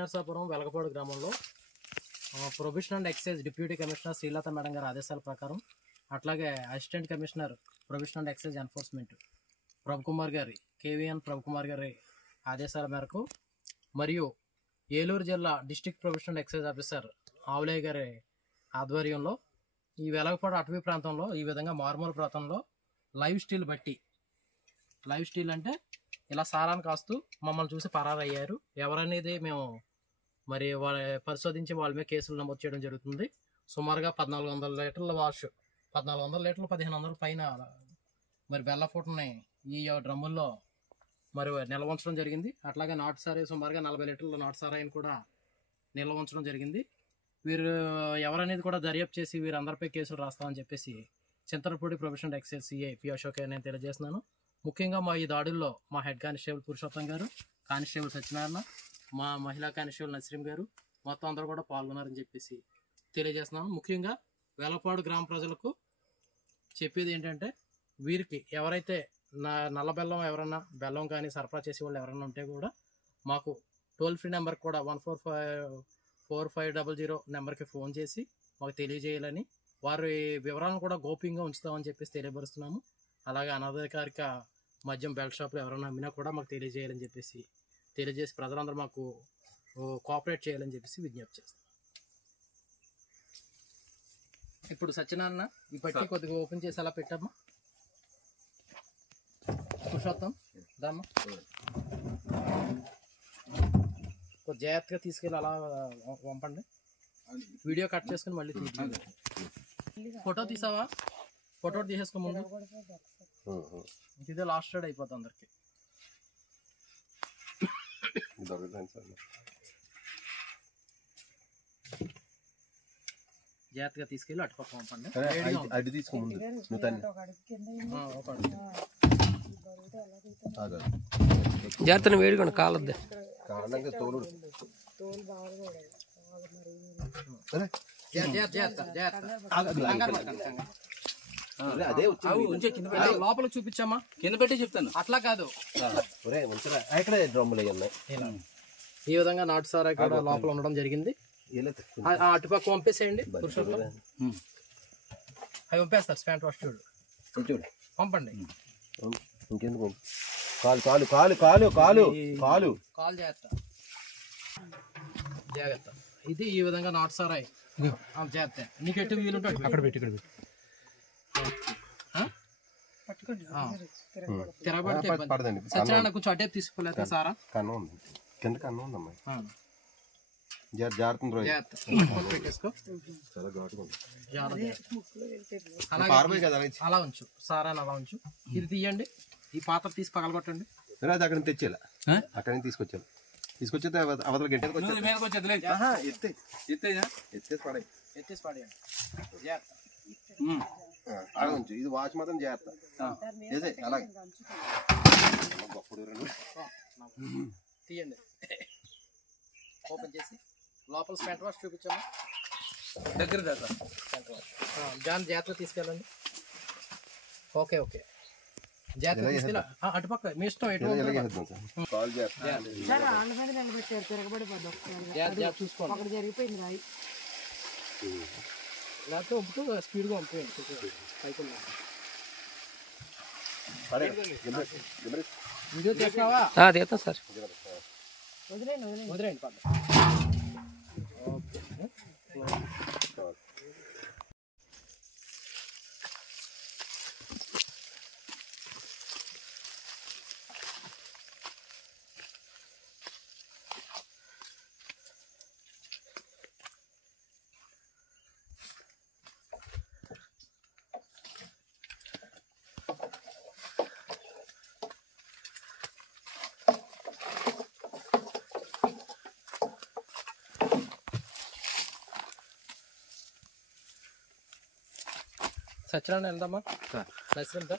నర్సాపురం వెలగపాడు గ్రామంలో prohibition and excise deputy commissioner Srilatha madam గారి ఆదేశాల ప్రకారం, అట్లాగే assistant commissioner prohibition and excise enforcement Prabhukumar గారి కేవీఎన్ ప్రభుకుమార్ గారి ఆదేశాల మేరకు, మరియు ఏలూరు జిల్లా district prohibition and excise officer Avulaiah గారి ఆధ్వర్యంలో ఈ వెలగపాడు అటవీ ప్రాంతంలో ఈ విధంగా మారుమూల ప్రాంతంలో లైవ్ స్టీల్ అంటే ఇలా సారాన్ని కాస్తూ మమ్మల్ని చూసి పరారయ్యారు. ఎవరనేది మేము మరి వాళ్ళ పరిశోధించి వాళ్ళ మీద కేసులు నమోదు చేయడం జరుగుతుంది. సుమారుగా 1400 లీటర్ల వాష్, 1400 లీటర్లు 1500 పైన మరి బెల్లఫూటని ఈ డ్రమ్ముల్లో మరి నిల్వ ఉంచడం జరిగింది. అట్లాగే నాటు సారాయి సుమారుగా 40 లీటర్ల నాటు సారాయిని కూడా నిల్వ ఉంచడం జరిగింది. వీరు ఎవరనేది కూడా దర్యాప్తు చేసి వీరందరిపై కేసులు రాస్తామని చెప్పేసి Chintalapudi prohibition and excise CI P Ashok నేను తెలియజేస్తున్నాను. ముఖ్యంగా మా ఈ దాడుల్లో మా హెడ్ కానిస్టేబుల్ పురుషోత్తం గారు, కానిస్టేబుల్ సత్యనారాయణ, మా మహిళా కానిస్టేబుల్ నసీం గారు మొత్తం అందరూ కూడా పాల్గొన్నారని చెప్పేసి తెలియజేస్తున్నాను. ముఖ్యంగా వెలగపాడు గ్రామ ప్రజలకు చెప్పేది ఏంటంటే, వీరికి ఎవరైతే నల్ల బెల్లం ఎవరన్నా బెల్లం కానీ సరఫరా చేసే వాళ్ళు ఎవరైనా ఉంటే కూడా మాకు టోల్ ఫ్రీ నెంబర్ కూడా 14450 నెంబర్కి ఫోన్ చేసి మాకు తెలియజేయాలని, వారి వివరాలను కూడా గోప్యంగా ఉంచుతామని చెప్పేసి తెలియపరుస్తున్నాము. అలాగే అనధికారిక మద్యం బెల్ట్ షాపులు ఎవరైనా అమ్మినా కూడా మాకు తెలియజేయాలని చెప్పేసి తెలియజేసి ప్రజలందరూ మాకు కోఆపరేట్ చేయాలని చెప్పేసి విజ్ఞప్తి చేస్తాం. ఇప్పుడు సత్యనారాయణ ఈ పట్టి కొద్దిగా ఓపెన్ చేసి అలా పెట్టమ్మా. పురుషోత్తం దామ్మా కొద్ది జాగ్రత్తగా తీసుకెళ్ళి అలా పంపండి. వీడియో కట్ చేసుకుని మళ్ళీ ఫోటో తీసావా? ఫోటో తీసేసుకో ముందు. ఇదే లాస్ట్ రైడ్ అయిపోతుంది అందరికి. జాగ్రత్తగా తీసుకెళ్ళి అటుపక్క పంపండి. జాగ్రత్త వేడిగా కాలద్దు. లోపల చూపించమ్మా, కింద పెట్టి చెప్తాను. అట్లా కాదు, ఈ విధంగా నాటు సారాయి కూడా లోపల ఉండడం జరిగింది. అటుపక్క పంపేసేయండి. అవి పంపేస్తారు. స్పాంట్ వాష్ చూడు పంపండి. ఇంకెందుకు కాలు కాలు కాలు కాలు కాలు కాలు కాలు జాగ్రత్త. ఇది ఈ విధంగా నాటు సారాయి జాగ్రత్త. నీకు ఎటు వీలుంటే అక్కడ పెట్టి ఇక్కడ పెట్టి సత్యనారాయణ కొంచెం అటే తీసుకోలేదు సారా. కన్ను ఉంది, కింద కన్ను ఉందమ్మా. జాగ్రత్త పెట్టేసుకో. అలా ఉంచు సారాన్ని, అలా ఉంచు. ఇది తీయండి. ఈ పాత్ర తీసి పగలగొట్టండి. అక్కడ నుంచి తెచ్చేలా, అక్కడ నుంచి తీసుకొచ్చేది అవతల గంట ఎత్తేసి పడేయండి. ఉంచు. ఇది వాచ్ మాత్రం జాగ్రత్త. అలాగే తీయండి. ఓపెన్ చేసి లోపల స్పాంట్ వాష్ చూపించాము. దగ్గర జాగ్రత్త తీసుకెళ్ళండి. ఓకే ఓకే, జాగ్రత్త తీసుకెళ్ళ. అటుపక్క మీ ఇష్టం. చూసుకోండి, జరిగిపోయింది. లేకపోతే ఒప్పుతూ స్పీడ్గా పంపేయండి. వీడియో చేస్తావా? తీస్తాం సార్. వదిలేండి పద. ఓకే. సత్యనారాయణ వెళ్దామా? నసీం దా.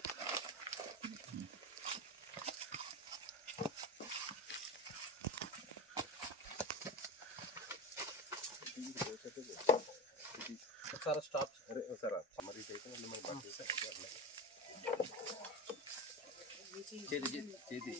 ఒకసారి స్టాప్. చేతి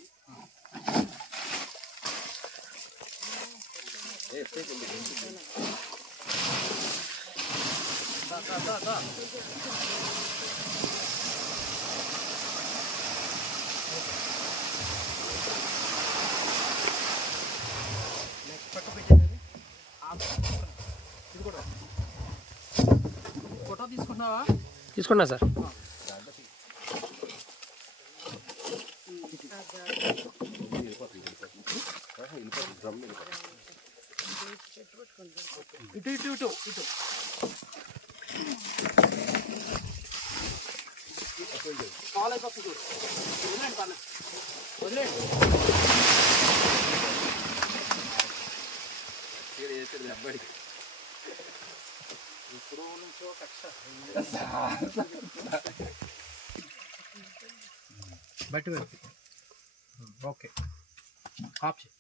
ఫోటో తీసుకున్నావా? తీసుకున్నా సార్. ఇటు ఇటు ఇటు ఇటు కాలేజ్ చూడు. వదిలేండి పర్లేదు, వదిలేండి. ఇప్పుడు నుంచో కక్ష బట్టి ఓకే ఆఫ్ చేయి.